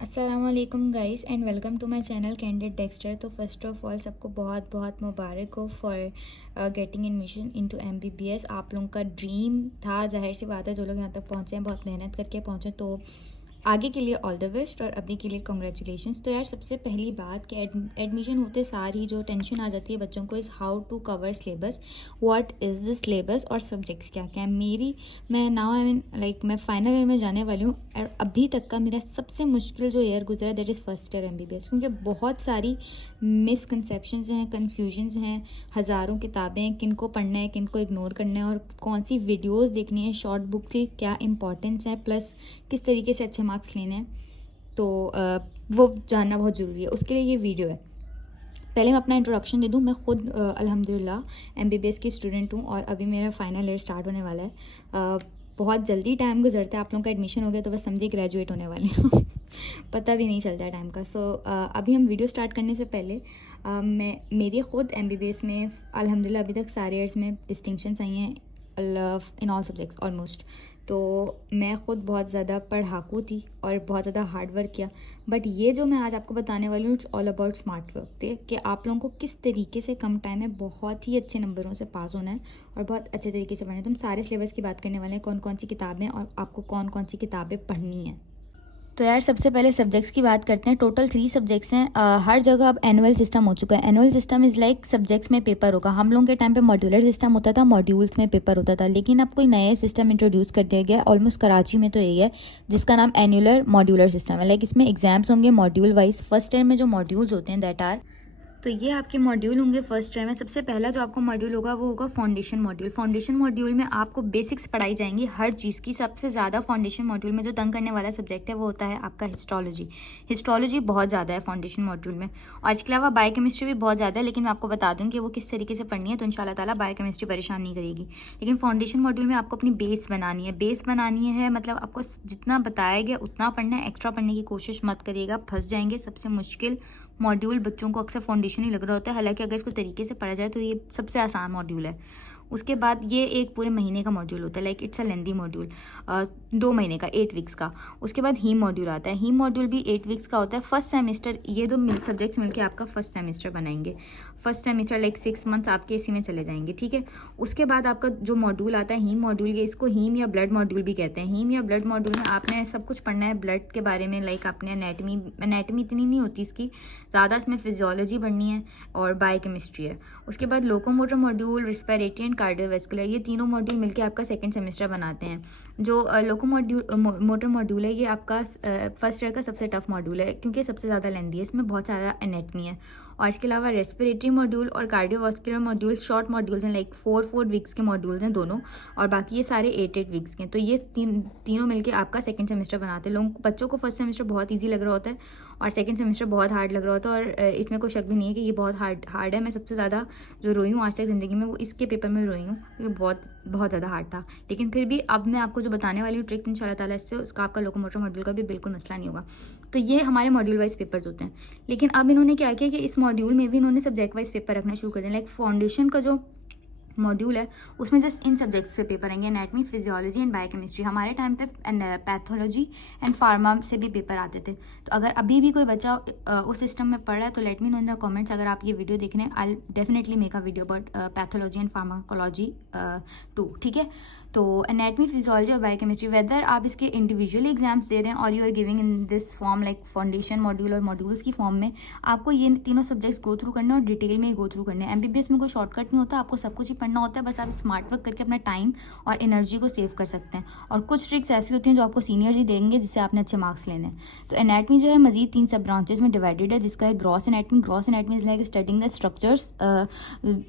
अस्सलामुअलैकुम guys and welcome to my channel Candid Dexter. तो first of all सबको बहुत बहुत मुबारक हो for getting admission into MBBS. आप लोगों का ड्रीम था, जाहिर सी बात है, जो लोग यहाँ तक पहुँचे हैं बहुत मेहनत करके पहुँचे, तो आगे के लिए ऑल द बेस्ट और अभी के लिए कॉन्ग्रेचुलेशंस। तो यार सबसे पहली बात कि एडमिशन होते सार ही जो टेंशन आ जाती है बच्चों को is how to cover syllabus, what is the syllabus और सब्जेक्ट्स क्या क्या है। मैं नाउ आई मीन लाइक मैं फाइनल ईयर में जाने वाली हूँ और अभी तक का मेरा सबसे मुश्किल जो ईयर गुजरा that is first year MBBS, क्योंकि बहुत सारी मिसकंसेप्शंस हैं, कन्फ्यूजन्स हैं, हज़ारों किताबें हैं, किन को पढ़ना है, किन को इग्नोर करना है और कौन सी वीडियोज़ देखनी है, शॉर्ट बुक की क्या इंपॉर्टेंस है, प्लस किस तरीके से अच्छे मार्क्स लेने हैं। तो वो जानना बहुत ज़रूरी है, उसके लिए ये वीडियो है। पहले मैं अपना इंट्रोडक्शन दे दूँ। मैं ख़ुद अल्हम्दुलिल्लाह एमबीबीएस की स्टूडेंट हूँ और अभी मेरा फाइनल ईयर स्टार्ट होने वाला है। बहुत जल्दी टाइम गुजरता है, आप लोगों का एडमिशन हो गया तो बस समझिए ग्रेजुएट होने वाली हूँ पता भी नहीं चलता है टाइम का। अभी हम वीडियो स्टार्ट करने से पहले मेरी ख़ुद एमबीबीएस में अल्हम्दुलिल्लाह अभी तक सारे ईयर्स में डिस्टिंक्शंस आई हैं इन ऑल सब्जेक्ट्स ऑलमोस्ट। तो मैं ख़ुद बहुत ज़्यादा पढ़ाकू थी और बहुत ज़्यादा हार्ड वर्क किया, बट ये जो मैं आज आपको बताने वाली हूँ it's all about smart work थे कि आप लोगों को किस तरीके से कम टाइम में बहुत ही अच्छे नंबरों से पास होना है और बहुत अच्छे तरीके से पढ़ना है। तो हम सारे सिलेबस की बात करने वाले हैं, कौन कौन सी किताबें और आपको कौन कौन सी किताबें पढ़नी है। तो यार सबसे पहले सब्जेक्ट्स की बात करते हैं। टोटल 3 सब्जेक्ट्स हैं। हर जगह अब एनुअल सिस्टम हो चुका है। Annual system is like subjects में पेपर होगा। हम लोगों के टाइम पे मॉड्यूलर सिस्टम होता था, मॉड्यूल्स में पेपर होता था, लेकिन अब कोई नया सिस्टम इंट्रोड्यूस कर दिया गया ऑलमोस्ट कराची में, तो यही है जिसका नाम एनुअल मॉड्यूलर सिस्टम है। लाइक इसमें एग्जाम्स होंगे मॉड्यूल वाइज। फर्स्ट ईयर में जो मॉड्यूल्स होते हैं दैट आर, तो ये आपके मॉड्यूल होंगे फर्स्ट ईयर में। सबसे पहला जो आपको मॉड्यूल होगा वो होगा फाउंडेशन मॉड्यूल। फाउंडेशन मॉड्यूल में आपको बेसिक्स पढ़ाई जाएंगी हर चीज़ की। सबसे ज़्यादा फाउंडेशन मॉड्यूल में जो तंग करने वाला सब्जेक्ट है वो होता है आपका हिस्टोलॉजी। हिस्टोलॉजी बहुत ज़्यादा है फाउंडेशन मॉड्यूल में, और इसके अलावा बायोकेमिस्ट्री भी बहुत ज़्यादा है, लेकिन मैं आपको बता दूँ कि वो किस तरीके से पढ़नी है, तो इंशाल्लाह ताला बायोकेमिस्ट्री परेशान नहीं करेगी। लेकिन फाउंडेशन मॉड्यूल में आपको अपनी बेस बनानी है। बेस बनानी है मतलब आपको जितना बताया गया उतना पढ़ना है, एक्स्ट्रा पढ़ने की कोशिश मत करिएगा, फंस जाएंगे। सबसे मुश्किल मॉड्यूल बच्चों को अक्सर फाउंडेशन ही लग रहा होता है, हालांकि अगर इसको तरीके से पढ़ा जाए तो ये सबसे आसान मॉड्यूल है। उसके बाद ये एक पूरे महीने का मॉड्यूल होता है, like it's a lengthy module, 2 महीने का, 8 वीक्स का। उसके बाद हीम मॉड्यूल आता है। हीम मॉड्यूल भी 8 वीक्स का होता है। फर्स्ट सेमेस्टर, ये दो सब्जेक्ट्स मिलकर आपका फर्स्ट सेमेस्टर बनाएंगे। फर्स्ट सेमेस्टर लाइक 6 मंथ्स आपके इसी में चले जाएंगे, ठीक है। उसके बाद आपका जो मॉड्यूल आता है हीम मॉड्यूल, ये इसको हीम या ब्लड मॉड्यूल भी कहते हैं। हीम या ब्लड मॉड्यूल में आपने सब कुछ पढ़ना है ब्लड के बारे में, लाइक आपने एनेटमी इतनी नहीं होती इसकी ज़्यादा, इसमें फिजियोलॉजी पढ़नी है और बायोकेमिस्ट्री है। उसके बाद locomotor module, respiratory and cardiovascular, ये तीनों मॉड्यूल मिलकर आपका सेकंड सेमेस्टर बनाते हैं। जो मोटर मॉड्यूल है ये आपका फर्स्ट ईयर का सबसे टफ मॉड्यूल है, क्योंकि सबसे ज़्यादा लेंदी है, इसमें बहुत ज़्यादा एनेटमी है। और इसके अलावा रेस्पिरेटरी मॉड्यूल और कार्डियोवास्कुलर मॉड्यूल शॉर्ट मॉड्यूल्स हैं, लाइक 4 वीक्स के मॉड्यूल्स हैं दोनों, और बाकी ये सारे 8 वीक्स के हैं। तो ये तीनों मिलके आपका सेकंड सेमेस्टर बनाते हैं। बच्चों को फर्स्ट सेमेस्टर बहुत ईजी लग रहा होता है और सेकंड सेमेस्टर बहुत हार्ड लग रहा होता है, और इसमें कोई शक भी नहीं है कि ये बहुत हार्ड है। मैं सबसे ज़्यादा जो रोई हूँ आज तक ज़िंदगी में वो इसके पेपर में रोई हूँ, क्योंकि बहुत ज़्यादा हार्ड था। लेकिन फिर भी अब मैं आपको जो बताने वाली हूँ ट्रिक, इंशाल्लाह ताला इससे उसका आपका लोकोमोटर मॉड्यूल का भी बिल्कुल मसला नहीं होगा। तो ये हमारे मॉड्यूल वाइज पेपर्स होते हैं। लेकिन अब इन्होंने क्या किया कि इस मॉड्यूल में भी इन्होंने सब्जेक्ट वाइज पेपर रखना शुरू कर दिया। लाइक फाउंडेशन का जो मॉड्यूल है उसमें जस्ट इन सब्जेक्ट्स से पेपर आएंगे, एनाटमी, फिजियोलॉजी एंड बायोकेमिस्ट्री। हमारे टाइम पे पैथोलॉजी एंड फार्मा से भी पेपर आते थे। तो अगर अभी भी कोई बच्चा उस सिस्टम में पढ़ रहा है तो let me know in the comments. अगर आप ये वीडियो देख रहे हैं, I definitely make a video about pathology and pharmacology 2, ठीक है। तो एनाटमी, फिजियोलॉजी और बायोकेमिस्ट्री, वेदर आप इसके इंडिविजुअली एग्जाम्स दे रहे हैं और you are giving in this form like foundation module और मॉड्यूल्स की फॉर्म में, आपको ये तीनों सब्जेक्ट्स गो थ्रू करने और डिटेल में ही गो थ्रू करने हैं। एमबीबीएस में कोई शॉर्टकट नहीं होता, आपको सब कुछ ही पढ़ना होता है। बस आप स्मार्ट वर्क करके अपना टाइम और एनर्जी को सेव कर सकते हैं। और कुछ ट्रिक्स ऐसी होती हैं जो आपको सीनियर्स ही देंगे जिससे आपने अच्छे मार्क्स लेने हैं। तो एनाटमी जो है मजीद 3 सब ब्रांचेज में डिवाइडेड है, जिसका है gross anatomy. Gross anatomy is like studying the structures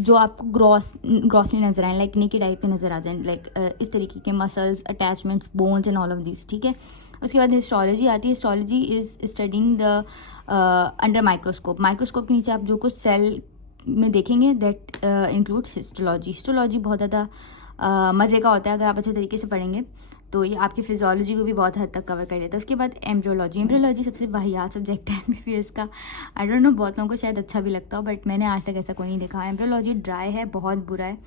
जो आपको ग्रॉसली नजर आए, लाइक नेकेड आई पे नजर आ जाए, लाइक इस तरीके के muscles, attachments, bones and all of this, ठीक है। उसके बाद हिस्टोलॉजी आती है। Histology is studying the under microscope. Microscope के नीचे आप जो कुछ सेल में देखेंगे दैट इंक्लूड्स हिस्टोलॉजी। हिस्टोलॉजी बहुत ज़्यादा मज़े का होता है, अगर आप अच्छे तरीके से पढ़ेंगे तो ये आपकी फिजियोलॉजी को भी बहुत हद तक कवर कर लेता है। उसके बाद एम्ब्रियोलॉजी। एम्ब्रियोलॉजी सबसे वाहियात सब्जेक्ट है एमबीबीएस का। आई डोंट नो, बहुत लोगों को शायद अच्छा भी लगता हो, बट मैंने आज तक ऐसा कोई नहीं देखा। एम्ब्रियोलॉजी ड्राई है, बहुत बुरा है,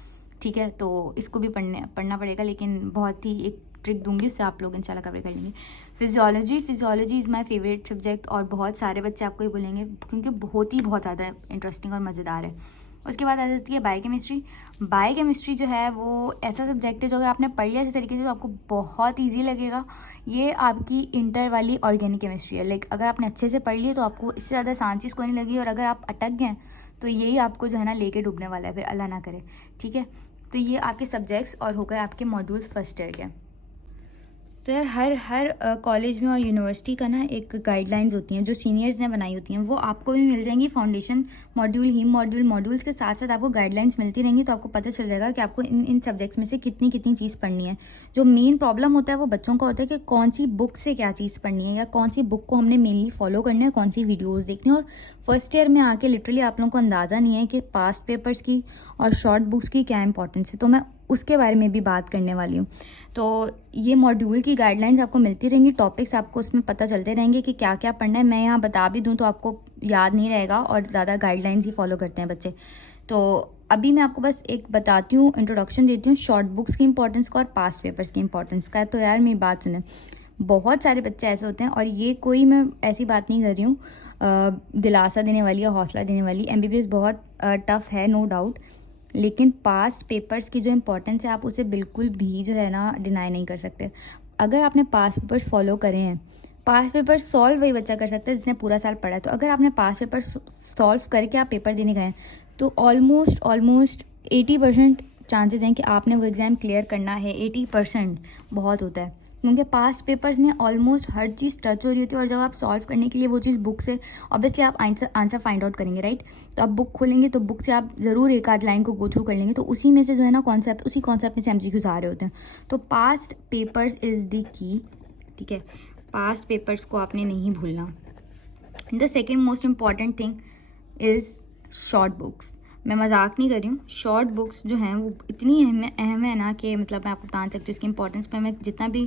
ठीक है। तो इसको भी पढ़ना पड़ेगा, लेकिन बहुत ही एक ट्रिक दूंगी, उससे आप लोग इंशाल्लाह कवर कर लेंगे। Physiology is my favourite subject, और बहुत सारे बच्चे आपको ये बोलेंगे क्योंकि बहुत ज़्यादा इंटरेस्टिंग और मज़ेदार है। उसके बाद आ जाती है बायोकेमिस्ट्री जो है वो ऐसा सब्जेक्ट है जो अगर आपने पढ़ लिया इस तरीके से तो आपको बहुत ईजी लगेगा। ये आपकी इंटर वाली ऑर्गेनिक केमिस्ट्री है। लाइक अगर आपने अच्छे से पढ़ लिया तो आपको इससे ज़्यादा आसान चीज़ कोई नहीं लगी, और अगर आप अटक गए तो यही आपको जो है ना लेके डूबने वाला है, फिर अल्लाह ना करे, ठीक है। तो ये आपके सब्जेक्ट्स और हो गए आपके मॉड्यूल्स फर्स्ट ईयर के। तो यार हर कॉलेज में और यूनिवर्सिटी का ना एक गाइडलाइंस होती हैं जो सीनियर्स ने बनाई होती हैं, वो आपको भी मिल जाएंगी। फाउंडेशन मॉड्यूल, हीम मॉड्यूल्स के साथ साथ आपको गाइडलाइंस मिलती रहेंगी, तो आपको पता चल जाएगा कि आपको इन सब्जेक्ट्स में से कितनी चीज़ पढ़नी है। जो मेन प्रॉब्लम होता है वो बच्चों का होता है कि कौन सी बुक से क्या चीज़ पढ़नी है, या कौन सी बुक को हमने मेनली फॉलो करना है, कौन सी वीडियोज़ देखनी है। और फर्स्ट ईयर में आके लिटरली आप लोगों को अंदाज़ा नहीं है कि पास्ट पेपर्स की और शॉर्ट बुक्स की क्या इंपॉर्टेंस है, तो मैं उसके बारे में भी बात करने वाली हूँ। तो ये मॉड्यूल की गाइडलाइंस आपको मिलती रहेंगी, टॉपिक्स आपको उसमें पता चलते रहेंगे कि क्या क्या पढ़ना है। मैं यहाँ बता भी दूँ तो आपको याद नहीं रहेगा, और ज़्यादा गाइडलाइंस ही फॉलो करते हैं बच्चे। तो अभी मैं आपको बस एक बताती हूँ, इंट्रोडक्शन देती हूँ शॉर्ट बुक्स की इंपॉर्टेंस का और पास्ट पेपर्स की इंपॉर्टेंस का। तो यार मेरी बात सुने, बहुत सारे बच्चे ऐसे होते हैं, और ये कोई मैं ऐसी बात नहीं कर रही हूँ दिलासा देने वाली या हौसला देने वाली। MBBS बहुत टफ़ है, नो डाउट, लेकिन पास्ट पेपर्स की जो इम्पोर्टेंस है आप उसे बिल्कुल भी जो है ना डिनाई नहीं कर सकते। अगर आपने पास्ट पेपर्स फॉलो करे हैं, पास्ट पेपर सॉल्व वही बच्चा कर सकता है जिसने पूरा साल पढ़ा है। तो अगर आपने पास्ट पेपर सॉल्व करके आप पेपर देने गए हैं तो ऑलमोस्ट 80% चांसेस हैं कि आपने वो एग्ज़ाम क्लियर करना है। 80% बहुत होता है, क्योंकि पास्ट पेपर्स में ऑलमोस्ट हर चीज़ टच हो रही होती है, और जब आप सॉल्व करने के लिए वो चीज़ बुक से ऑब्वियसली आप आंसर फाइंड आउट करेंगे, राइट। तो आप बुक खोलेंगे तो बुक से आप ज़रूर एक आध लाइन को गो थ्रू कर लेंगे, तो उसी में से जो है ना उसी कॉन्सेप्ट में से MCQs आ रहे होते हैं। तो past papers is the key, ठीक है, पास्ट पेपर्स को आपने नहीं भूलना। The second most important thing is short books. मैं मजाक नहीं कर रही हूँ, शॉर्ट बुक्स जो हैं वो इतनी अहम है ना कि मतलब मैं आपको बता सकती हूँ इसकी इंपॉर्टेंस पे मैं जितना भी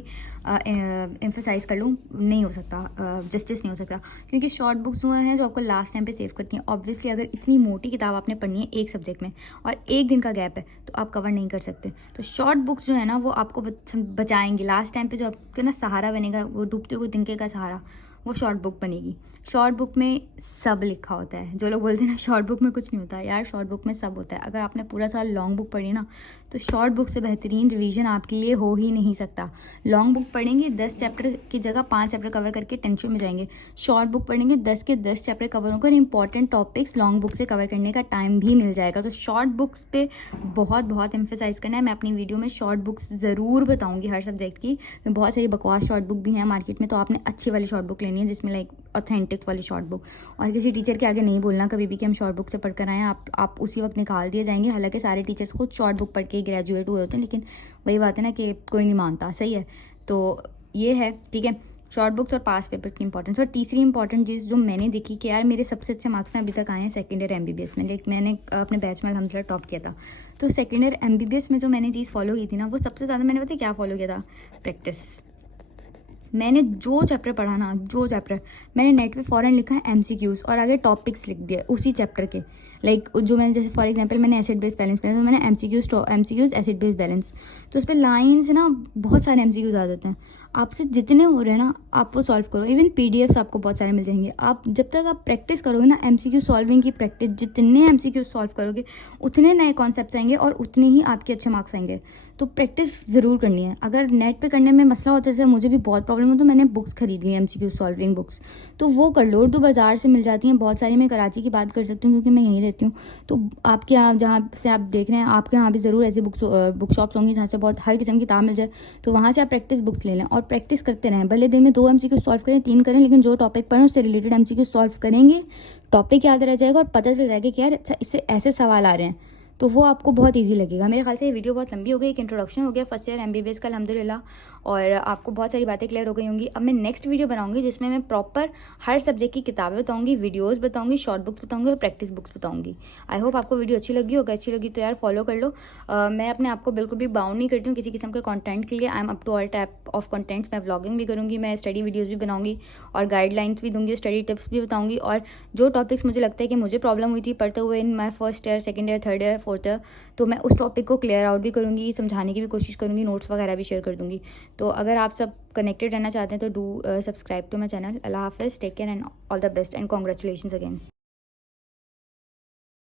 एम्फेसाइज कर लूँ नहीं हो सकता, जस्टिस नहीं हो सकता। क्योंकि शॉर्ट बुक्स वो हैं जो आपको लास्ट टाइम पे सेव करती हैं। ऑब्वियसली अगर इतनी मोटी किताब आपने पढ़नी है एक सब्जेक्ट में और एक दिन का गैप है तो आप कवर नहीं कर सकते। तो शॉर्ट बुक्स जो है ना वो आपको बचाएंगी लास्ट टाइम पर, जो आपके ना सहारा बनेगा, वो डूबते हुए तिनके का सहारा, वो शॉर्ट बुक बनेगी। शॉर्ट बुक में सब लिखा होता है। जो लोग बोलते हैं ना शॉर्ट बुक में कुछ नहीं होता, यार शॉर्ट बुक में सब होता है। अगर आपने पूरा साल लॉन्ग बुक पढ़ी ना तो शॉर्ट बुक से बेहतरीन रिवीजन आपके लिए हो ही नहीं सकता। लॉन्ग बुक पढ़ेंगे 10 चैप्टर की जगह 5 चैप्टर कवर करके टेंशन में जाएंगे। शॉर्ट बुक पढ़ेंगे 10 के 10 चैप्टर कवर होकर इंपॉर्टेंट टॉपिक्स लॉन्ग बुक से कवर करने का टाइम भी मिल जाएगा। तो शॉर्ट बुक्स पे बहुत एम्फेसाइज करना है। मैं अपनी वीडियो में शॉर्ट बुक्स ज़रूर बताऊँगी हर सब्जेक्ट की। बहुत सारी बकवास शॉर्ट बुक भी हैं मार्केट में, तो आपने अच्छी वाली शॉर्ट बुक लेनी है जिसमें लाइक ऑथेंटिक वाली शॉर्ट बुक। और किसी टीचर के आगे नहीं बोलना कभी भी कि हम शॉर्ट बुक से पढ़ कर आए हैं, आप उसी वक्त निकाल दिए जाएंगे। हालांकि सारे टीचर्स खुद शॉर्ट बुक पढ़ के ग्रेजुएट हुए होते हैं, लेकिन वही बात है ना कि कोई नहीं मानता, सही है। तो ये है, ठीक है, शॉर्ट बुक्स और पास पेपर की इंपॉर्टेंस। और तीसरी इंपॉर्टेंट चीज़ जो मैंने देखी कि यार मेरे सबसे अच्छे मार्क्स ना अभी तक आए हैं सेकेंड ईयर MBBS में, लेकिन मैंने अपने बैच में अल्हम्दुलिल्लाह टॉप किया था। तो सेकेंड ईयर MBBS में जो मैंने चीज़ फॉलो की थी ना, वो सबसे ज़्यादा मैंने पता क्या फॉलो किया था, प्रैक्टिस। मैंने जो चैप्टर पढ़ा ना, जो चैप्टर मैंने नेट पे फ़ौरन लिखा है MCQs और आगे टॉपिक्स लिख दिए उसी चैप्टर के। लाइक जो मैंने जैसे फॉर एग्जांपल मैंने एसिड बेस बैलेंस पढ़ा तो मैंने MCQs एसिड बेस बैलेंस, तो उस पर लाइन से ना बहुत सारे MCQs आ जाते हैं। आपसे जितने हो रहे हैं ना आप वो सॉल्व करो। इवन PDFs आपको बहुत सारे मिल जाएंगे। आप जब तक आप प्रैक्टिस करोगे ना, MCQ सॉल्विंग की प्रैक्टिस, जितने MCQ सॉल्व करोगे उतने नए कॉन्सेप्ट्स आएंगे और उतने ही आपके अच्छे मार्क्स आएंगे। तो प्रैक्टिस ज़रूर करनी है। अगर नेट पे करने में मसला होता है, जैसे मुझे भी बहुत प्रॉब्लम हो, तो मैंने बुक्स खरीद ली MCQ सॉल्विंग बुक्स, तो वो कर लो। उर्दू बाज़ार से मिल जाती हैं बहुत सारी। मैं कराची की बात कर सकती हूँ क्योंकि मैं यहीं रहती हूँ। तो आपके यहाँ जहाँ से आप देख रहे हैं आपके यहाँ भी ज़रूर ऐसी बुक शॉप्स होंगी जहाँ से बहुत हर किस्म की किताब मिल जाए। तो वहाँ से आप प्रैक्टिस बुक्स ले लें और प्रैक्टिस करते रहें। भले दिन में 2 MCQ सॉल्व करें, 3 करें, लेकिन जो टॉपिक पढ़ें उससे रिलेटेड MCQ सॉल्व करेंगे, टॉपिक याद रह जाएगा और पता चल जाएगा कि यार अच्छा इससे ऐसे सवाल आ रहे हैं, तो वो आपको बहुत इजी लगेगा। मेरे ख्याल से ये वीडियो बहुत लंबी हो गई, एक इंट्रोडक्शन हो गया फर्स्ट ईयर MBBS का अल्हम्दुलिल्लाह, और आपको बहुत सारी बातें क्लियर हो गई होंगी। अब मैं नेक्स्ट वीडियो बनाऊंगी जिसमें मैं प्रॉपर हर सब्जेक्ट की किताबें बताऊंगी, वीडियोस बताऊंगी, शॉर्ट बुक्स बताऊंगी और प्रैक्टिस बुक्स बताऊंगी। आई होप आपको वीडियो अच्छी लगी होगा। अच्छी लगी तो यार फॉलो कर लो। मैं अपने आप को बिल्कुल भी बाउंड नहीं करती हूँ किसी किस्म के कॉन्टेंट के लिए। I am up to all type of contents. मैं व्लॉगिंग भी करूँगी, मैं स्टडी वीडियोज़ भी बनाऊँगी और गाइडलाइंस भी दूंगी, स्टडी टिप्स भी बताऊँगी। और जो टॉपिक्स मुझे लगता है कि मुझे प्रॉब्लम हुई थी पढ़ते हुए in my first year, second year, third year, 4th year, तो मैं उस टॉपिक को क्लियर आउट भी करूँगी, समझाने की भी कोशिश करूँगी, नोट्स वगैरह भी शेयर कर दूँगी। तो अगर आप सब कनेक्टेड रहना चाहते हैं तो do subscribe to my channel. अल्लाह हाफ़िज़, take care and all the best and congratulations again.